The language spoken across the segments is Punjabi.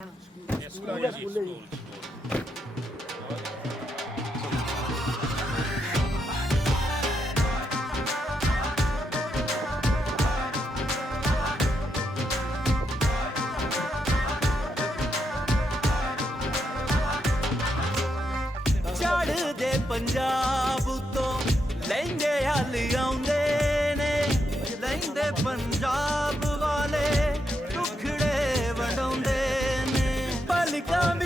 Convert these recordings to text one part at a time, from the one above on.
ਸਕੂਲ ਆ ਗਿਆ ਜੀ ਚੜਦੇ ਪੰਜਾਬ ਤੋਂ ਲੈਂਦੇ ਹਲ ਆਉਂਦੇ ਨੇ ਲੈਂਦੇ ਪੰਜਾਬ Mexican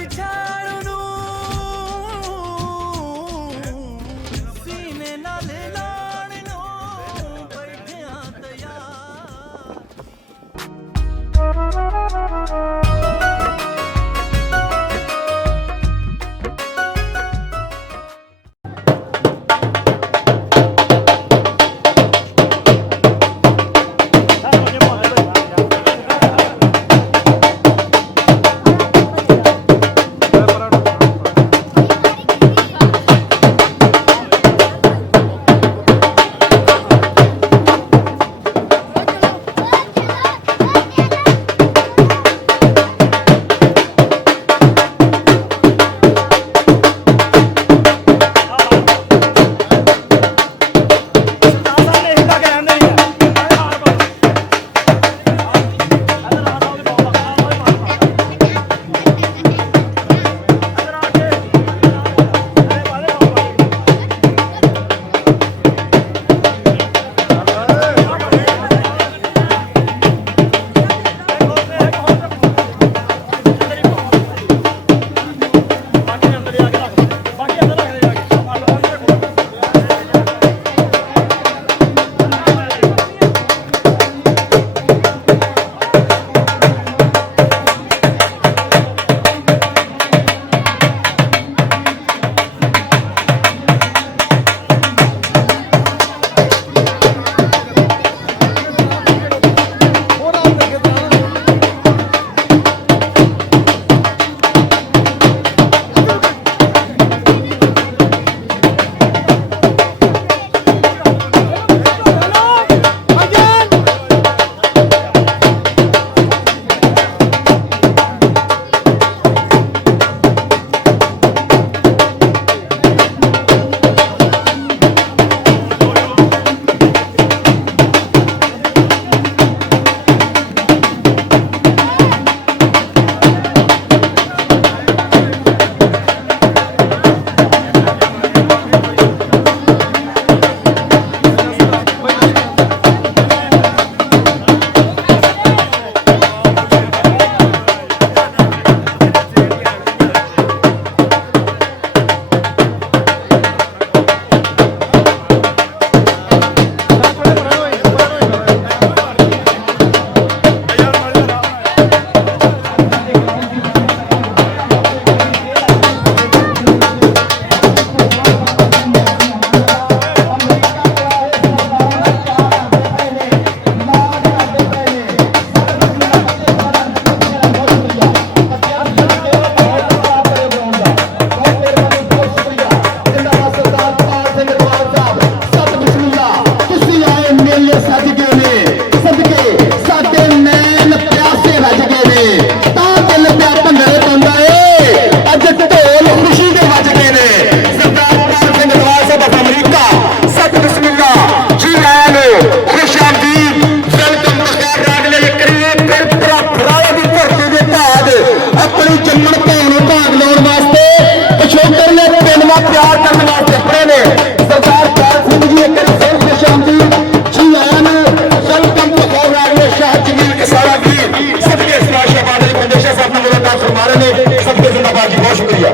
ਬਹੁਤ ਸ਼ੁਕਰੀਆ।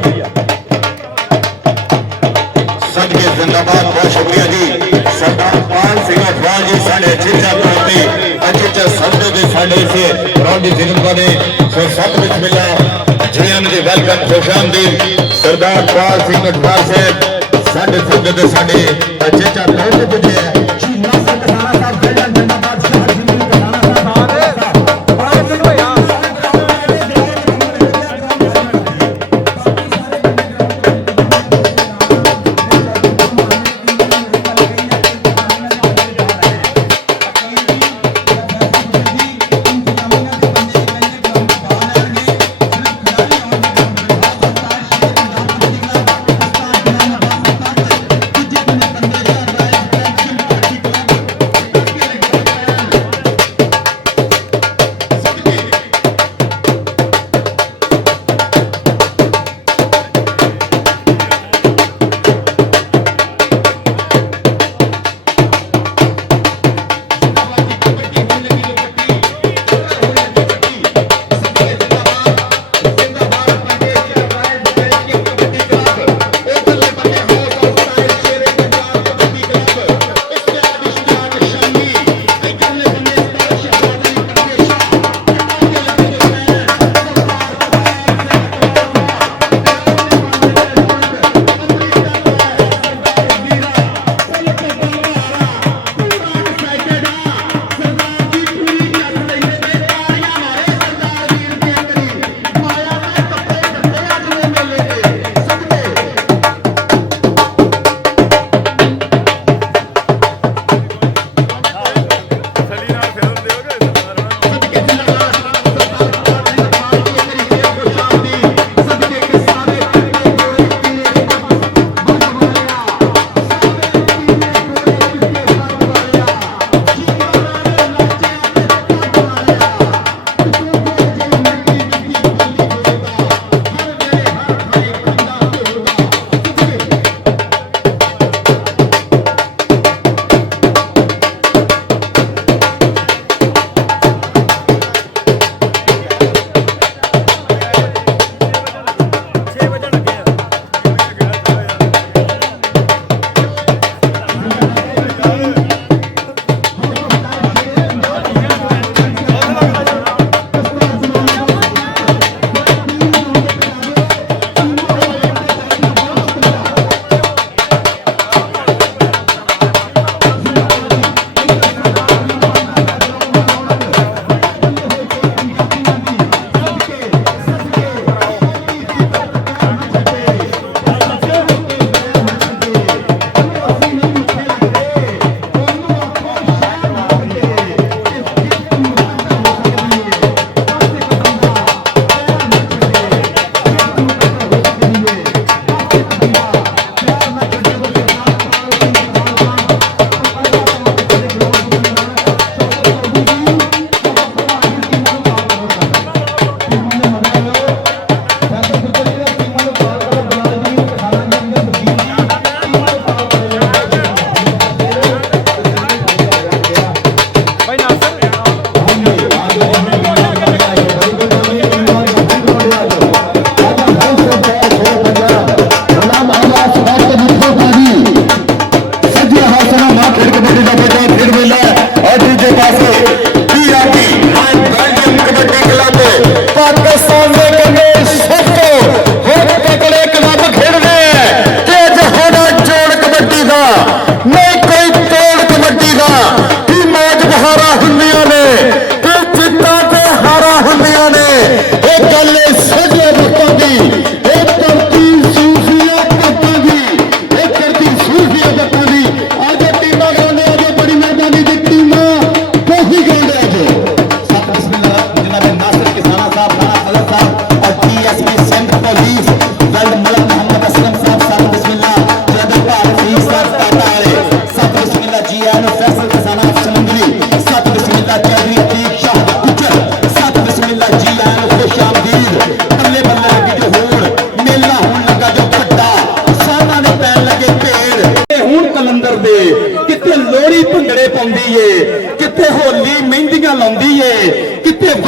ਸਦਕੇ ਜ਼ਿੰਦਾਬਾਦ, ਬਹੁਤ ਸ਼ੁਕਰੀਆ ਜੀ। ਸਰਦਾਰ ਪਾਲ ਸਿੰਘ ਅਖਵਾਲ ਜੀ, ਸਾਡੇ ਚਿੱਚਾ ਪ੍ਰਾਪਤੀ ਅਚਿੱਚਾ ਸਬਦ ਦੇ ਸਾਡੇ ਇਸੇ ਰੌਂਡੀ ਜ਼ਿੰਦਗਾ ਦੇ ਸੋ ਸਭ ਵਿੱਚ ਮਿਲਾ ਜੀਆਂ ਦੇ ਵੈਲਕਮ ਖੁਸ਼ਾਮਦੀਦ ਸਰਦਾਰ ਪਾਲ ਸਿੰਘ ਅਖਵਾਲ ਸਾਹਿਬ, ਸਾਡੇ ਸੰਗਤ ਦੇ ਸਾਡੇ ਅਚਿੱਚਾ ਪ੍ਰਾਪਤੀ ਪੁੱਜੇ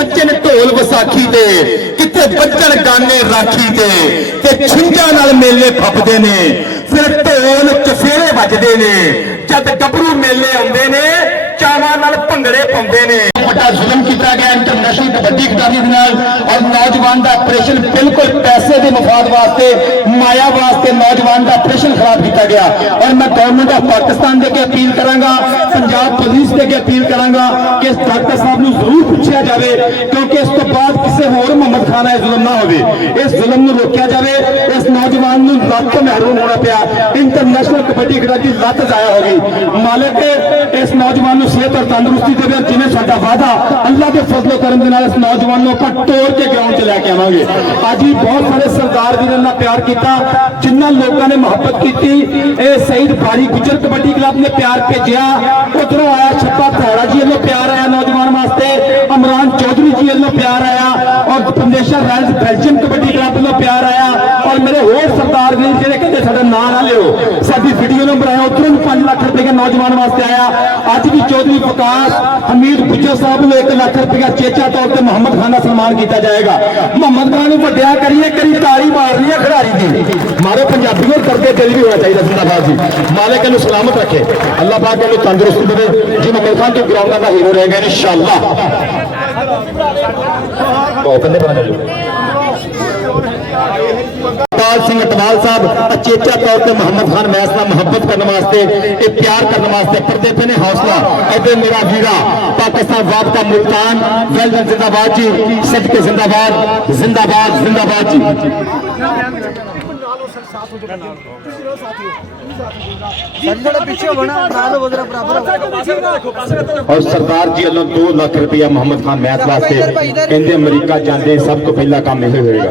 ਨੱਚਣ ਢੋਲ ਵਿਸਾਖੀ ਤੇ, ਕਿੱਥੇ ਬੱਜਣ ਗਾਨੇ ਰਾਖੀ ਤੇ ਤੇ ਛਿੰਝਾਂ ਨਾਲ ਮੇਲੇ ਫੱਪਦੇ ਨੇ, ਫਿਰ ਢੋਲ ਚਫੇਰੇ ਵੱਜਦੇ ਨੇ, ਜਦ ਗੱਭਰੂ ਮੇਲੇ ਆਉਂਦੇ ਨੇ ਚਾਵਾਂ ਨਾਲ ਭੰਗੜੇ ਪਾਉਂਦੇ ਨੇ। ਵੱਡਾ ਜ਼ੁਲਮ ਕੀਤਾ ਗਿਆ ਇੰਟਰਨੈਸ਼ਨਲ ਕਬੱਡੀ ਖਿਡਾਰੀ ਦੇ ਨਾਲ ਔਰ ਨੌਜਵਾਨ ਦਾ ਆਪਰੇਸ਼ਨ ਬਿਲਕੁਲ ਪੈਸੇ ਦੇ ਮਫਾਦ ਵਾਸਤੇ, ਮਾਇਆ ਵਾਸਤੇ ਨੌਜਵਾਨ ਦਾ ਆਪਰੇਸ਼ਨ ਖਰਾਬ ਕੀਤਾ ਗਿਆ। ਔਰ ਮੈਂ ਗਵਰਨਮੈਂਟ ਆਫ ਪਾਕਿਸਤਾਨ ਦੇ ਅੱਗੇ ਅਪੀਲ ਕਰਾਂਗਾ, ਪੰਜਾਬ ਪੁਲਿਸ ਦੇ ਅੱਗੇ ਅਪੀਲ ਕਰਾਂਗਾ ਕਿ ਇਸ ਡਾਕਟਰ ਸਾਹਿਬ ਨੂੰ ਜ਼ਰੂਰ ਪੁੱਛਿਆ ਜਾਵੇ, ਕਿਉਂਕਿ ਇਸ ਤੋਂ ਬਾਅਦ ਕਿਸੇ ਹੋਰ ਮੁਹੰਮਦ ਖਾਨ ਦਾ ਜ਼ੁਲਮ ਨਾ ਹੋਵੇ। ਇਸ ਜ਼ੁਲਮ ਨੂੰ ਰੋਕਿਆ ਜਾਵੇ, ਇਸ ਨੌਜਵਾਨ ਨੂੰ ਲੱਤ ਮਹਿਰੂਮ ਹੋਣਾ ਪਿਆ। ਇੰਟਰਨੈਸ਼ਨਲ ਕਬੱਡੀ ਖਿਡਾਰੀ ਲੱਤ ਜ਼ਾਇਆ ਹੋ ਗਈ। ਮਾਲਕ, ਇਸ ਨੌਜਵਾਨ ਨੂੰ ਸਿਹਤ ਔਰ ਤੰਦਰੁਸਤੀ ਦੇਵੇ ਔਰ ਜਿਵੇਂ ਸਾਡਾ ਵਾਅਦਾ ਅੱਲਾਹ ਦੇ ਫਜ਼ਲੋ ਕਰਮ ਦੇ ਨਾਲ ਇਸ ਨੌਜਵਾਨ ਨੂੰ ਆਪਾਂ ਤੋੜ ਕੇ ਗਰਾਊਂਡ 'ਚ ਲੈ ਕੇ ਆਵਾਂਗੇ। ਅੱਜ ਵੀ ਬਹੁਤ ਸਾਰੇ ਸਰਦਾਰ ਵੀਰਾਂ ਨਾਲ ਪਿਆਰ ਕੀਤਾ ਜਿਨ੍ਹਾਂ ਲੋਕਾਂ ਨੇ ਮੁਹੱਬਤ ਕੀਤੀ। ਇਹ ਸਈਦ ਭਾਰੀ ਗੁਜਰ ਕਬੱਡੀ ਕਲੱਬ ਨੇ ਪਿਆਰ ਭੇਜਿਆ। ਉਧਰੋਂ ਆਇਆ ਛੱਪਾ ਧਾਰਾ ਜੀ ਵੱਲੋਂ ਪਿਆਰ ਆਇਆ ਨੌਜਵਾਨ ਵਾਸਤੇ। ਅਮਰਾਨ ਚੌਧਰੀ ਜੀ ਵੱਲੋਂ ਪਿਆਰ ਆਇਆ। ਔਰ ਪੰਦੇਸ਼ਾ ਰਾਇਲਸ ਬੈਲਜੀਅਮ ਕਬੱਡੀ ਕਲੱਬ ਵੱਲੋਂ ਪਿਆਰ ਆਇਆ। ਔਰ ਮੇਰੇ ਹੋਰ ਸਰਦਾਰ ਵੀਰ ਜਿਹੜੇ ਕਹਿੰਦੇ ਸਾਡਾ ਨਾਂ ਨਾ ਲਿਓ ਸਾਡੀ ਵੀਡੀਓ ਨੰਬਰ ਆਇਆ ਉਧਰੋਂ ਵੀ 5 ਲੱਖ ਰੁਪਏ ਦਾ ਨੌਜਵਾਨ ਵਾਸਤੇ ਆਇਆ। ਅੱਜ ਵੀ ਚੌਧਰੀ ਵਿਕਾਸ ਹਮੀਦ ਗੁੱਜਰ ਸਾਹਿਬ ਨੂੰ 1 ਲੱਖ ਰੁਪਏ ਚੇਚਾ ਤੌਰ ਤੇ ਮੁਹੰਮਦ ਖਾਨ ਦਾ ਸਨਮਾਨ ਕੀਤਾ ਜਾਏਗਾ। ਮੁਹੰਮਦ ਖਾਨ ਨੂੰ ਵੱਡਿਆ ਕਰੀਏ ਕਰੀ ਤਾੜੀ ਮਾਰਨੀ ਹੈ ਖਿਡਾਰੀ ਦੀ। ਮਾਰੇ ਪੰਜਾਬੀਓ ਕਰਦੇ ਦਿਲ ਵੀ ਹੋਣਾ ਚਾਹੀਦਾ ਜ਼ਿੰਦਾਬਾਦ ਜੀ। ਮਾਲਕ ਇਹਨੂੰ ਸਲਾਮਤ ਰੱਖੇ। ਅੱਲਾਹ ਪਾਕ ਇਹਨੂੰ ਤੰਦਰੁਸਤੀ ਦੇਵੇ। ਜੀ ਮੁਹੰਮਦ ਖਾਨ ਤੋਂ ਗਰਾਊਂਡਾਂ ਦਾ ਹੀਰੋ ਰਹਿ ਗਿਆ ਇਨਸ਼ਾਅੱਲਾ। ਬਹੁਤ ਕੰਦੇ ਬਣਾ ਲਿਓ ਇਕਬਾਲ ਸਿੰਘ ਇਕਬਾਲ ਸਾਹਿਬ ਅਚੇਚਾ ਤੌਰ ਤੇ ਮੁਹੰਮਦ ਖਾਨ ਮੈਸ ਨਾਲ ਮੁਹੱਬਤ ਕਰਨ ਵਾਸਤੇ ਇਹ ਪਿਆਰ ਕਰਨ ਵਾਸਤੇ ਪਰਦੇ ਤੇ ਨੇ ਹੌਸਲਾ। ਇੱਥੇ ਮੇਰਾ ਵੀਰਾ ਪਾਕਿਸਤਾਨ ਵਾਬਤਾ ਮੁਲਤਾਨ ਵੈਲਡਨ ਜ਼ਿੰਦਾਬਾਦ ਜੀ ਸਦਕੇ ਜ਼ਿੰਦਾਬਾਦ ਜ਼ਿੰਦਾਬਾਦ ਜ਼ਿੰਦਾਬਾਦ ਜੀ। ਜਿਹੜਾ ਪਿੱਛੇ ਬਣਾ ਨਾਲ ਵਜ਼ਰਾ ਬਰਾਬਰ ਔਰ ਸਰਦਾਰ ਜੀ ਵੱਲੋਂ 2 ਲੱਖ ਰੁਪਇਆ ਮੁਹੰਮਦ ਖਾਨ ਮੈਚ ਵਾਸਤੇ ਕਹਿੰਦੇ ਅਮਰੀਕਾ ਜਾਂਦੇ ਸਭ ਤੋਂ ਪਹਿਲਾ ਕੰਮ ਇਹ ਹੋਏਗਾ।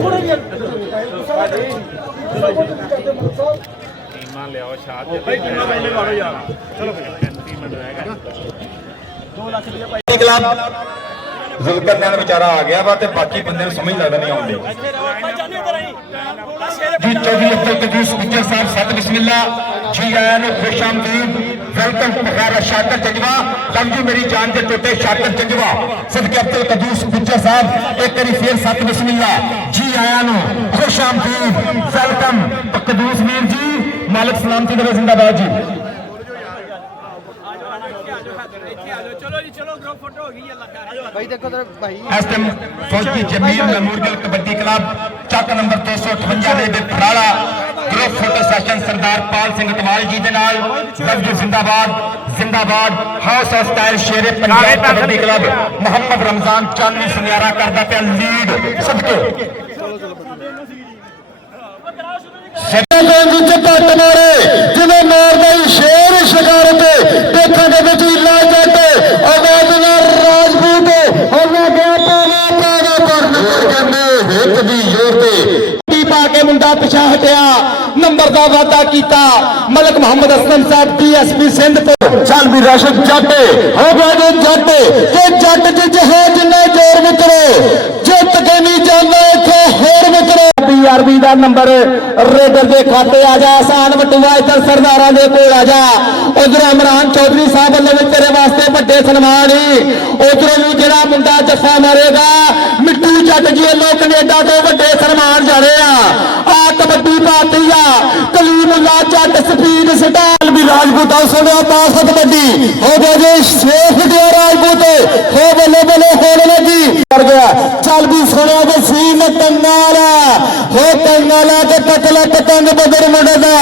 ਕਲੱਬ ਜ਼ੁਲਕਰਨੈਨ ਵਿਚਾਰਾ ਆ ਗਿਆ ਵਾ ਤੇ ਬਾਕੀ ਬੰਦੇ ਨੂੰ ਸਮਝ ਲੱਗਦਾ ਨਹੀਂ ਆਉਂਦੇ। ਜੀ ਚੌਧਰੀ ਅਬਦੁਲ ਕਦੀਸ ਗੁੱਜਰ ਸਾਹਿਬ ਸਤ ਬਿਸਮਿਲ੍ਲਾ। ਜੀ ਆਇਆਂ ਨੂੰ ਖੁਸ਼ ਆਮਦੀਦ ਵੈਲਕਮ ਪਖਾਰਾ ਸ਼ਾਕਰ ਜੰਜਵਾ ਲੰਜੀ ਮੇਰੀ ਜਾਨ ਦੇ ਟੋਟੇ ਸ਼ਾਕਰ ਜੰਜਵਾ ਸਦਕੇ ਅਬਦੁਲ ਕਦੀਸ ਗੁੱਜਰ ਸਾਹਿਬ ਇੱਕ ਵਾਰੀ ਫੇਰ ਸਤ ਬਿਸਮਿਲ੍ਲਾ ਜੀ ਆਇਆਂ ਨੂੰ ਖੁਸ਼ ਆਮਦੀਦ ਵੈਲਕਮ ਕਦੂਸ ਵੀਰ ਜੀ ਮਾਲਕ ਸਲਾਮਤੀ ਦੇਵੇ ਜ਼ਿੰਦਾਬਾਦ ਜੀ ਭਾਈ ਦੇਖੋ ਤੇਰੇ ਭਾਈ ਇਸ ਟਾਈਮ ਫੌਜੀ Jameel memorial kabaddi club Chak number 258 ਦੇ ਵਿੱਚ Pharala group photo session Sardar Pal Singh Tawal ji ਦੇ ਨਾਲ ਲਵਜੀ ਜ਼ਿੰਦਾਬਾਦ ਜ਼ਿੰਦਾਬਾਦ house of style Shere Punjab kabaddi club Muhammad Ramzan Chandni Suniara ਕਰਦਾ ਪਿਆ ਲੀਡ ਸਦਕੇ। ਸੱਜੇ ਵਿੱਚ ਪੱਟ ਮਾਰੇ ਜਿਵੇਂ ਮਾਰਦਾ ਹੀ ਸ਼ੇਰ ਸ਼ਿਕਾਰ ਤੇ ਦੇਖਾਂਗੇ ਵਿੱਚ ਲਾ ਜੱਟ ਆਵਾਜ਼ ਨਾਲ ਰਾਜਪੂਤ ਹੋਣਾ ਗਿਆ ਪਾਵਾ ਪਾਵਾ ਪਰ ਕਹਿੰਦੇ ਹਿੱਕ ਦੀ ਜ਼ੋਰ ਤੇ ਟੀ ਪਾ ਕੇ ਮੁੰਡਾ ਪਿਛਾ ਹਟਿਆ ਨੰਬਰ ਦਾ ਵਾਅਦਾ ਕੀਤਾ। ਮਲਕ ਮੁਹੰਮਦ ਅਸਲਮ ਸਾਹਿਬ ਡੀਐਸਪੀ ਸਿੰਧ ਤੋਂ ਚੱਲ ਵੀ ਰਸ਼ਦ ਜੱਟ ਹੋ ਜੇ ਜੱਟ। ਤੇ ਜੱਟ ਚ ਜਹਾਜ਼ ਨੇ ਜੋਰ ਮਿੱਤਰੋ ਜਿੱਤ ਕੇ ਨਹੀਂ ਜਾਂਦਾ ਇੱਥੇ ਹੋਰ ਮਿੱਤਰੋ ਪੀਆਰਬੀ ਦਾ ਨੰਬਰ ਰੇਡਰ ਦੇ ਖਾਤੇ ਆ ਜਾ, ਆਸਾਨ ਵਟੂਆ ਇੱਧਰ ਸਰਦਾਰਾਂ ਦੇ ਕੋਲ ਆ ਜਾ। ਉਧਰ ਇਮਰਾਨ ਚੌਧਰੀ ਸਾਹਿਬ ਵੱਲੋਂ ਵੀ ਤੇਰੇ ਵਾਸਤੇ ਵੱਡੇ ਸਨਮਾਨ ਹੀ। ਉਧਰੋਂ ਵੀ ਜਿਹੜਾ ਮੁੰਡਾ ਜੱਫਾ ਮਾਰੇਗਾ, ਮਿੱਟੂ ਜੱਟ ਜੀ ਵੱਲੋਂ ਕੈਨੇਡਾ ਤੋਂ ਵੱਡੇ ਸਨਮਾਨ ਜਾਣੇ ਆ। ਆ ਕਬੱਡੀ ਪਾਤੀ ਆ ਕਲੀਮੁੱਲਾ ਜੱਟ ਸਪੀਡ ਸਟਾਲ ਵੀ ਰਾਜਪੂਤ ਆ, ਸੁਣਿਆ ਪਾਸ ਕਬੱਡੀ। ਹੋ ਗਿਆ ਜੀ ਸੇਫ ਦਿਓ ਰਾਜਪੂਤ। ਹੋ ਬੱਲੇ ਬੱਲੇ ਹੋਣ ਲੱਗੀ। ਕਰ ਗਿਆ। ਚੱਲ ਵੀ ਸੁਣਿਆ ਕਿ ਸੀਨ ਕੰਨਾਲਾ ਹੋ ਕੰਨਾਲਾ ਕੇ ਪਤਲਾ ਪਤੰਗ ਬਦਰ ਮੁੰਡੇ ਦਾ।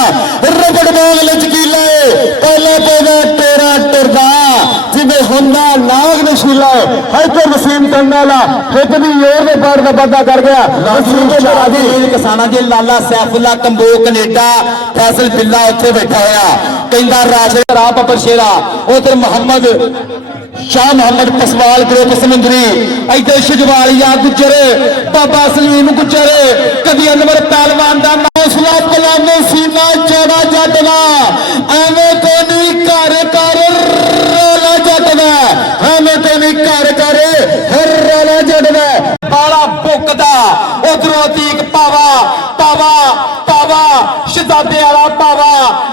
ਰਬੜ ਬਾਲ ਲਚਕੀਲਾ ਏ ਪਹਿਲੇ ਪੈਦਾ ਤੇਰਾ ਟਰਦਾ ਜਿਵੇਂ ਹੁੰਦਾ ਨਾਗ ਨਸ਼ੀਲਾ ਹਾਈਪਰ ਵਸੀਮ ਕੰਨਾਲਾ ਹਿੱਕ ਦੀ ਜ਼ੋਰ ਦੇ ਪਾੜ ਦਾ ਵਾਧਾ ਕਰ ਗਿਆ। ਵਸੀਮ ਦੇ ਆਦੀ ਕਿਸਾਨਾਂ ਦੇ ਲਾਲਾ ਸੈਫੁੱਲਾ ਕੰਬੋ ਕੈਨੇਡਾ ਫੈਸਲ ਬਿੱਲਾ ਉੱਥੇ ਬੈਠਾ ਹੋਇਆ। ਕਹਿੰਦਾ ਰਾਸ਼ਦ ਰਾਪ ਪਰਸ਼ੇਰਾ ਉਧਰ ਮੁਹੰਮਦ ਸ਼ਾਹ ਮੁਹੰਮਦ ਪਸਵਾਲ ਗਰੁੱਪ ਸਮੁੰਦਰੀ। ਇੱਧਰ ਸ਼ਜਵਾਲੀਆ ਗੁੱਜਰ ਬਾਬਾ ਸਲੀਮ ਗੁੱਜਰ ਕਦੀ ਅਨਵਰ ਪਹਿਲਵਾਨ ਦਾ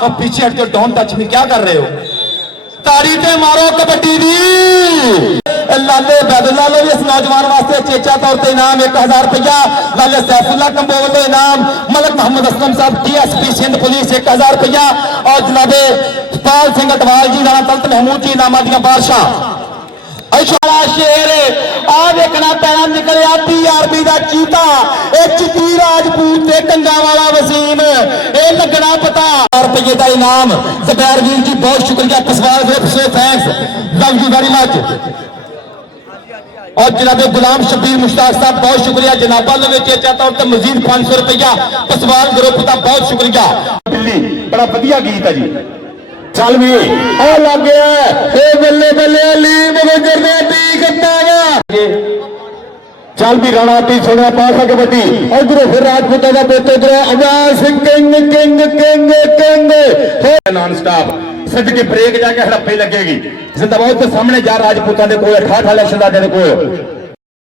کو پیچھے ہٹ ہو ڈون ٹچ میں کیا کر رہے ہو؟ تاریخیں مارو کبڈی دی۔ لالے بید اللہ لے اس نوجوان واسطے چیچہ طور تے انعام ایک ہزار روپیہ۔ لالے سیف اللہ کمبول دے انعام۔ Malik Muhammad Aslam Sahib T S P Sindh police ایک ہزار روپیہ۔ اور جناب پال سنگھ اٹوال جی رانا تلت محمود جی انعامہ دیا بادشاہ۔ ਇਸ਼ਾਰਾ ਸ਼ੇਰ ਆ ਵੇਖਣਾ ਪੈਣਾ ਨਿਕਲਿਆ ਟੀਆਰਬੀ ਦਾ ਚੀਤਾ ਇਹ ਚਿੱਟੀ ਰਾਜਪੂਤ ਤੇ ਕੰਗਾ ਵਾਲਾ ਵਸੀਮ ਇਹ ਲੱਗਣਾ ਪਤਾ ਰੁਪਏ ਦਾ ਇਨਾਮ ਜ਼ਬੈਰ ਵੀਰ ਜੀ ਬਹੁਤ ਸ਼ੁਕਰੀਆ ਪਸਵਾਲ group say thanks love you very much और जनाब गुलाम शबीर मुश्ताक साहब बहुत शुक्रिया जनाबा लवे चेचा तौर ਤੇ ਮਜ਼ੀਦ 500 ਰੁਪਇਆ ਪਸਵਾਲ ਗਰੁੱਪ ਦਾ ਬਹੁਤ ਸ਼ੁਕਰੀਆ ਦਿੱਲੀ ਬੜਾ ਵਧੀਆ ਗੀਤ ਹੈ ਜੀ ਚੱਲ ਵੀ। ਆ ਲੱਗ ਗਿਆ। ਬੱਲੇ ਬੱਲੇ, ਲੀਮ ਵਜਰ ਦੇ ਟੀ ਕੱਟਾਗਾ ਚੱਲ ਵੀ ਰਾਣਾ ਤੀ ਸੋਨਾ ਪਾਸਾ ਕਬੱਡੀ ਇਧਰੋਂ ਫਿਰ ਰਾਜਪੂਤਾਂ ਦਾ ਪੁੱਤ ਇਧਰ ਅਵਾਜ਼ Singh king king king king. Non stop ਸਿੱਧ ਕੇ ਬ੍ਰੇਕ ਜਾ ਕੇ ਹੜੱਪੇ ਲੱਗੇਗੀ। ਜ਼ਿੰਦਾਬਾਦ ਤੇ ਸਾਹਮਣੇ ਜਾ ਰਾਜਪੂਤਾਂ ਦੇ ਕੋਲ 68 ਇਲੈਕਸ਼ਨ ਦਾ ਦੇ ਕੋਲ।